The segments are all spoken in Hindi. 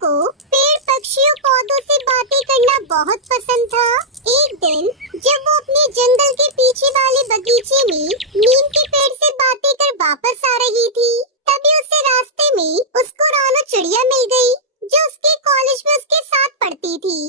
को पेड़ पक्षियों पौधों से बातें करना बहुत पसंद था। एक दिन जब वो अपने जंगल के पीछे वाले बगीचे में नीम के पेड़ से बातें कर वापस आ रही थी, तभी उसे रास्ते में उसको रानो चिड़िया मिल गई, जो उसके कॉलेज में उसके साथ पढ़ती थी।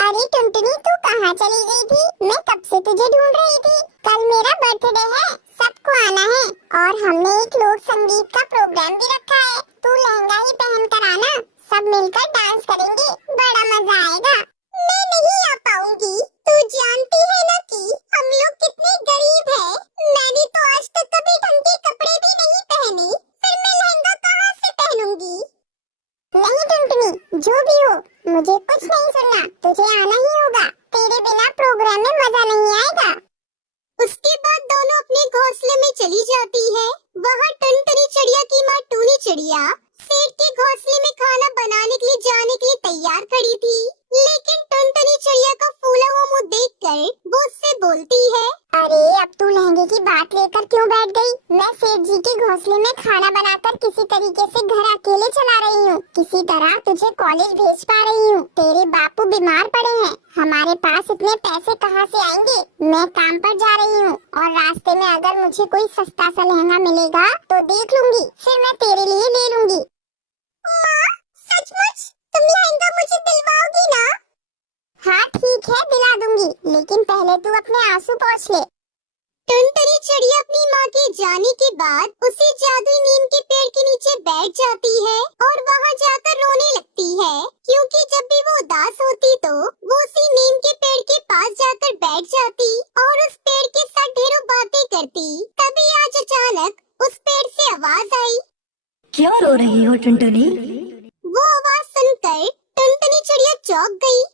अरे टुनटुनी, तू कहाँ चली गई थी? मैं कब से तुझे ढूंढ रही थी। कल मेरा बर्थडे है, सबको आना है और हमने एक लोक संगीत का प्रोग्राम भी रखा है। तू लहंगा ही पहन कर आना, सब मिलकर डांस करेंगे, बड़ा मजा आएगा। मैं नहीं आ पाऊंगी, तू जानती है ना कि हम लोग कितने गरीब हैं। मैंने तो आज तक कभी ढंग के कपड़े भी नहीं पहने, फिर मैं लहंगा कहाँ से पहनूंगी। नहीं टुनटुनी, जो भी हो मुझे कुछ नहीं सुनना, तुझे आना ही होगा। तेरे बिना प्रोग्राम में मजा नहीं आएगा। उसके बाद दोनों अपने घोंसले में चली जाती है। वहाँ टुनटुनी चिड़िया की माँ टूनी चिड़िया सेठ के घोंसले में खाना बनाने के लिए जाने के लिए तैयार खड़ी थी, लेकिन टुनटुनी चिड़िया का फूला हुआ मुंह देखकर वो उससे बोलती है, अरे अब तू लहंगे की बात लेकर क्यों बैठ गई? मैं सेठ जी के घोंसले में खाना बनाकर किसी तरीके से घर अकेले चला रही हूँ। किसी तरह तुझे कॉलेज भेज पा रही हूँ। तेरे बापू बीमार पड़े हैं, हमारे पास इतने पैसे कहाँ से आएंगे? मैं काम पर जा रही हूँ और रास्ते में अगर मुझे कोई सस्ता सा लहंगा मिलेगा तो देख लूंगी, फिर मैं तेरे लिए ले लूंगी। माँ, सचमुच तुम लहंगा मुझे दिलवाओगी ना? हाँ ठीक है, दिला दूंगी, लेकिन पहले तू अपने आंसू पोंछ ले। टुनटुनी चिड़िया अपनी माँ के जाने के बाद उसी जादुई नीम के पेड़ के नीचे बैठ जाती है और वहाँ जाकर रोने लगती है, क्योंकि जब भी वो उदास होती तो वो उसी नीम के पेड़ के पास जाकर बैठ जाती और उस पेड़ के साथ ढेरों बातें करती। तभी आज अचानक उस पेड़ से आवाज आई। क्यों रो रही हो टुनटुनी? वो आवाज सुनकर टुनटुनी चिड़िया चौंक गई।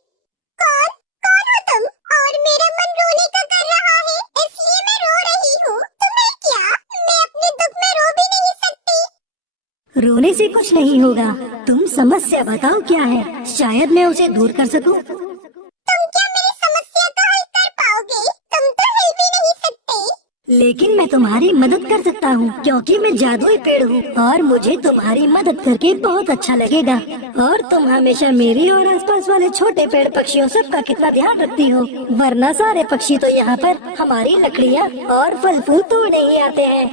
कौन कौन हो तुम? और मेरा मन रोने का कर रहा है, इसलिए मैं रो रही हूँ। तुम्हें क्या? मैं अपने दुख में रो भी नहीं सकती। रोने से कुछ नहीं होगा, तुम समस्या बताओ क्या है, शायद मैं उसे दूर कर सकूं। तुम क्या मेरी समस्या का हल कर पाओगे? तुम तो हिल भी नहीं सकते। लेकिन मैं तुम्हारी मदद कर सकता हूँ, क्योंकि मैं जादुई पेड़ हूँ और मुझे तुम्हारी मदद करके बहुत अच्छा लगेगा। और तुम हमेशा मेरी और आसपास वाले छोटे पेड़ पक्षियों सबका कितना ध्यान रखती हो, वरना सारे पक्षी तो यहाँ पर हमारी लकड़ियाँ और फल फूल तोड़ने ही आते हैं।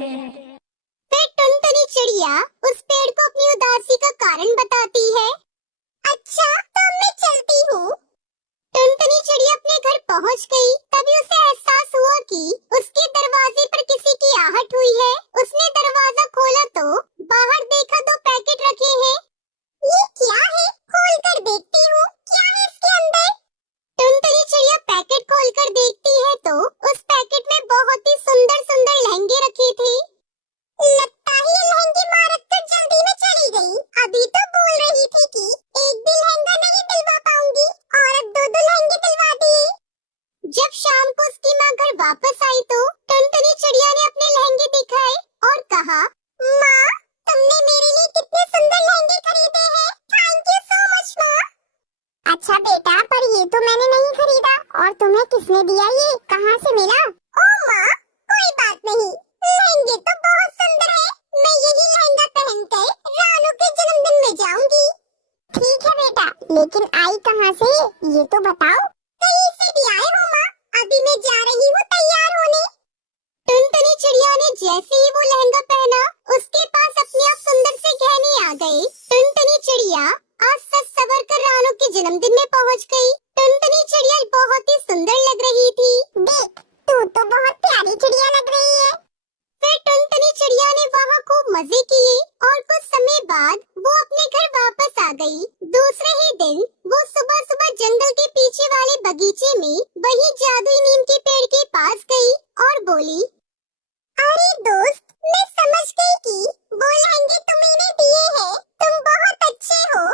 फिर टुनटुनी चिड़िया उस पेड़ को अपनी उदासी का कारण बताती है। अच्छा, तो मैं चलती हूँ। टुनटुनी चिड़िया अपने घर पहुँच गई। तभी उसे एहसास हुआ कि उसके दरवाजे पर किसी की आहट हुई है। उसने दरवाजा खोला तो बाहर देखा 2 पैकेट रखे हैं। ये क्या है? खोल कर देखती हूँ, क्या है इसके अंदर? टुनटुनी चिड़िया पैकेट खोलकर देखती है तो उस पैकेट में बहुत ही सुंदर सुंदर लहंगे रखे थे। लगता है ये लहंगे माँ रखकर जल्दी में चली गई। अभी तो बोल रही थी कि एक भी लहंगा नहीं दिलवा पाऊंगी और अब 2 लहंगे दिलवा दिए। जब शाम को उसकी माँ घर वापस आई तो टुनटुनी चिड़िया ने अपने लहंगे दिखाए और कहा, माँ, तुमने मेरे लिए कितने सुंदर लहंगे खरीदे हैं। थैंक यू सो मच माँ। अच्छा बेटा, पर ये तो मैंने नहीं खरीदा। और तुम्हें किसने दिया? ये कहाँ से मिला? ओ माँ, कोई बात नहीं, लहंगे तो बहुत सुंदर है। मैं यही लहंगा पहनकर रानू के जन्मदिन में जाऊंगी। ठीक है बेटा, लेकिन आई कहाँ से ये तो बताओ। कहीं से भी आए हो माँ, अभी मैं जा रही हूँ तैयार होने। टुनटुनी चिड़िया ने जैसे ही वो लहंगा पहना, उसके पास अपने आप सुंदर से गहने आ गए। टुनटुनी चिड़िया आज सज सवर कर रानू के जन्मदिन में पहुँच गई। टुनटुनी चिड़िया बहुत ही सुंदर लग रही थी। देख, तू तो बहुत प्यारी चिड़िया लग रही है। फिर टुनटुनी चिड़िया ने वहाँ खूब मजे किए और कुछ समय बाद वो अपने घर वापस आ गई। दूसरे ही दिन वो सुबह सुबह जंगल के पीछे वाले बगीचे में वही जादुई नीम के पेड़ के पास गई और बोली, अरे दोस्त, मैं समझ गई कि वो लहंगे तुम्ही ने दिए हैं। तुम बहुत अच्छे हो।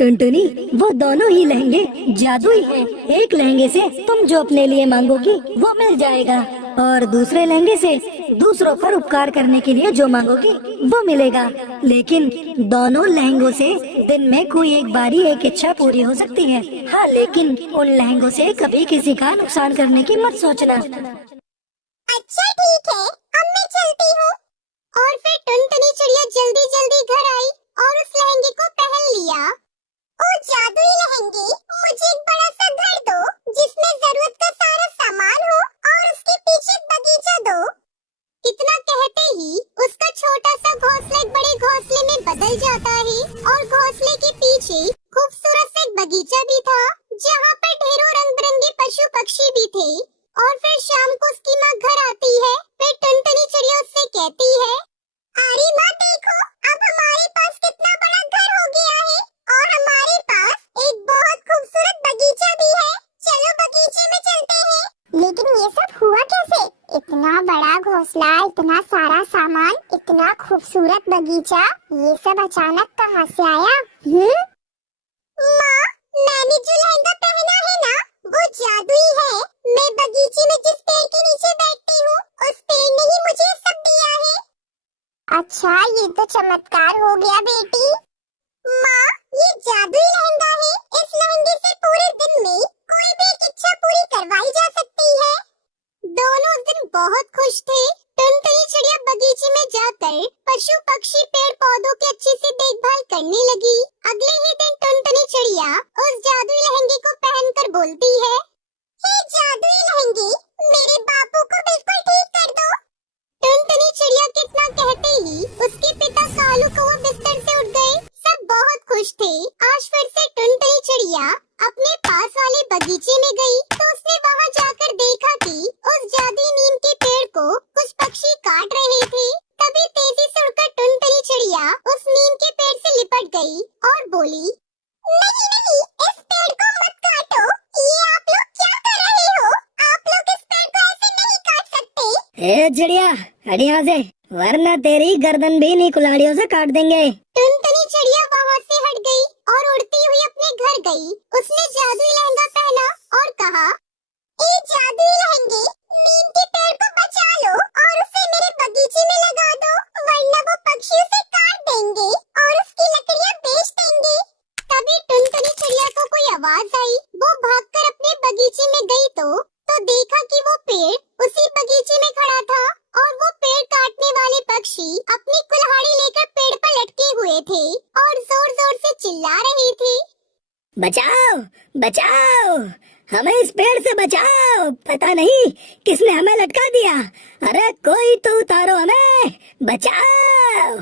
टुनटुनी, वो दोनों ही लहंगे जादुई हैं। एक लहंगे से तुम जो अपने लिए मांगोगी वो मिल जाएगा और दूसरे लहंगे से दूसरों पर उपकार करने के लिए जो मांगोगी वो मिलेगा। लेकिन दोनों लहंगों से दिन में कोई एक बारी एक इच्छा पूरी हो सकती है। हाँ, लेकिन उन लहंगों से कभी किसी का नुकसान करने की मत सोचना। अच्छा ठीक है, अब मैं चलती हूँ। और फिर टुनटुनी चिड़िया जल्दी जल्दी घर आई और उस लहंगे को पहन लिया। बदल जाता है और घोंसले के पीछे खूबसूरत सा एक बगीचा भी था, जहाँ पर ढेरों रंग बिरंगे पशु पक्षी भी थे। और फिर शाम को उसकी माँ घर आती है। फिर टुनटुनी चिड़िया उससे कहती है, अरे माँ देखो, अब हमारे पास कितना बड़ा घर हो गया है और हमारे पास एक बहुत खूबसूरत बगीचा भी है। चलो बगीचे में चलते हैं। लेकिन ये सब हुआ कैसे? इतना बड़ा घोंसला, इतना सारा सामान, इतना खूबसूरत बगीचा, ये सब अचानक कहाँ से आया? माँ, मैंने जो लहंगा पहना है ना, वो जादुई है। मैं बगीचे में जिस पेड़ के नीचे बैठती हूँ, उस पेड़ ने ही मुझे सब दिया है। अच्छा, ये तो चमत्कार हो गया बेटी। माँ, ये जादुई लहंगा है। इस लहंगे से पूरे दिन में कोई भी एक इच्छा पूरी करवाई जा सकती है। दोनों उस दिन बहुत खुश थे। टुनटुनी चिड़िया बगीचे में जाकर पशु पक्षी पेड़ पौधों की अच्छे से देखभाल करने लगी। अगले ही दिन टुनटुनी चिड़िया उस जादुई लहंगे को पहनकर बोलती है, हे जादुई लहंगे, मेरे बापू को बिल्कुल ठीक कर दो। टुनटुनी चिड़िया कितना कहते ही उसके पिता कालू कौआ बिस्तर से उठ गए। सब बहुत खुश थे। आज फिर से टुनटुनी चिड़िया अपने पास वाले बगीचे में गई तो उसने वहाँ जाकर देखा कि उस जादुई नीम के पेड़ को कुछ पक्षी काट रहे थे। तभी तेजी से उड़कर टुनटुनी चिड़िया उस नीम के पेड़ से लिपट गई और बोली, नहीं नहीं, इस पेड़ को मत काटो। ये आप लोग क्या कर रहे हो? आप लोग इस पेड़ को ऐसे नहीं काट सकते। ए चिड़िया, हट यहाँ से, वरना तेरी गर्दन भी नी कुल्हाड़ियों से काट देंगे। टुनटुनी चिड़िया वहाँ से हट गई और उड़ती हुई अपने घर गई। उसने जादुई लहंगा पहना और कहा, ए जादुई लहंगे, नीम के पेड़ को बचा लो और उसे मेरे बगीचे में लगा दो, वरना वो पक्षी उसे काट देंगे और उसकी लकड़ियाँ बेच देंगे। तभी टुनटुनी चिड़िया को कोई आवाज आई। वो भागकर अपने बगीचे में गई तो देखा कि वो पेड़ उसी बगीचे में खड़ा था और वो पेड़ काटने वाले पक्षी अपनी कुल्हाड़ी लेकर पेड़ पर लटके हुए थे और जोर जोर से चिल्ला रहे थे, बचाओ बचाओ, हमें इस पेड़ से बचाओ, पता नहीं किसने हमें लटका दिया। अरे कोई तो उतारो हमें, बचाओ।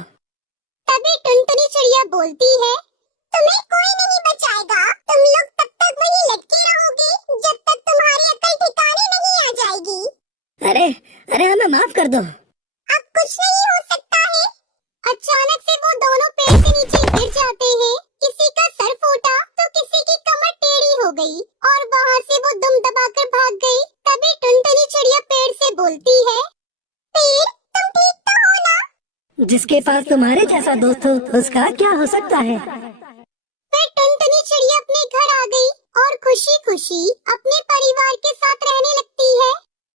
तभी टुनटुनी चिड़िया बोलती है, तुम्हें कोई नहीं बचाएगा। तुम लोग तब तक वहीं लटके रहोगे जब तक तुम्हारी अकल ठिकाने नहीं आ जाएगी। अरे अरे हमें माफ कर दो। अब कुछ नहीं हो सकता है। अचानक से वो दोनों पेड़ से नीचे गिर जाते हैं। किसी का सर फूटा तो किसी की कमर टेढ़ी हो गई और वहाँ से वो दुम दबाकर भाग गई। तभी टुनटुनी चिड़िया पेड़ से बोलती है, पेड़, तुम ठीक तो हो ना? जिसके पास तुम्हारे जैसा दोस्त हो उसका क्या हो सकता है। फिर टुनटुनी चिड़िया अपने घर आ गई और खुशी खुशी अपने परिवार के साथ रहने लगती।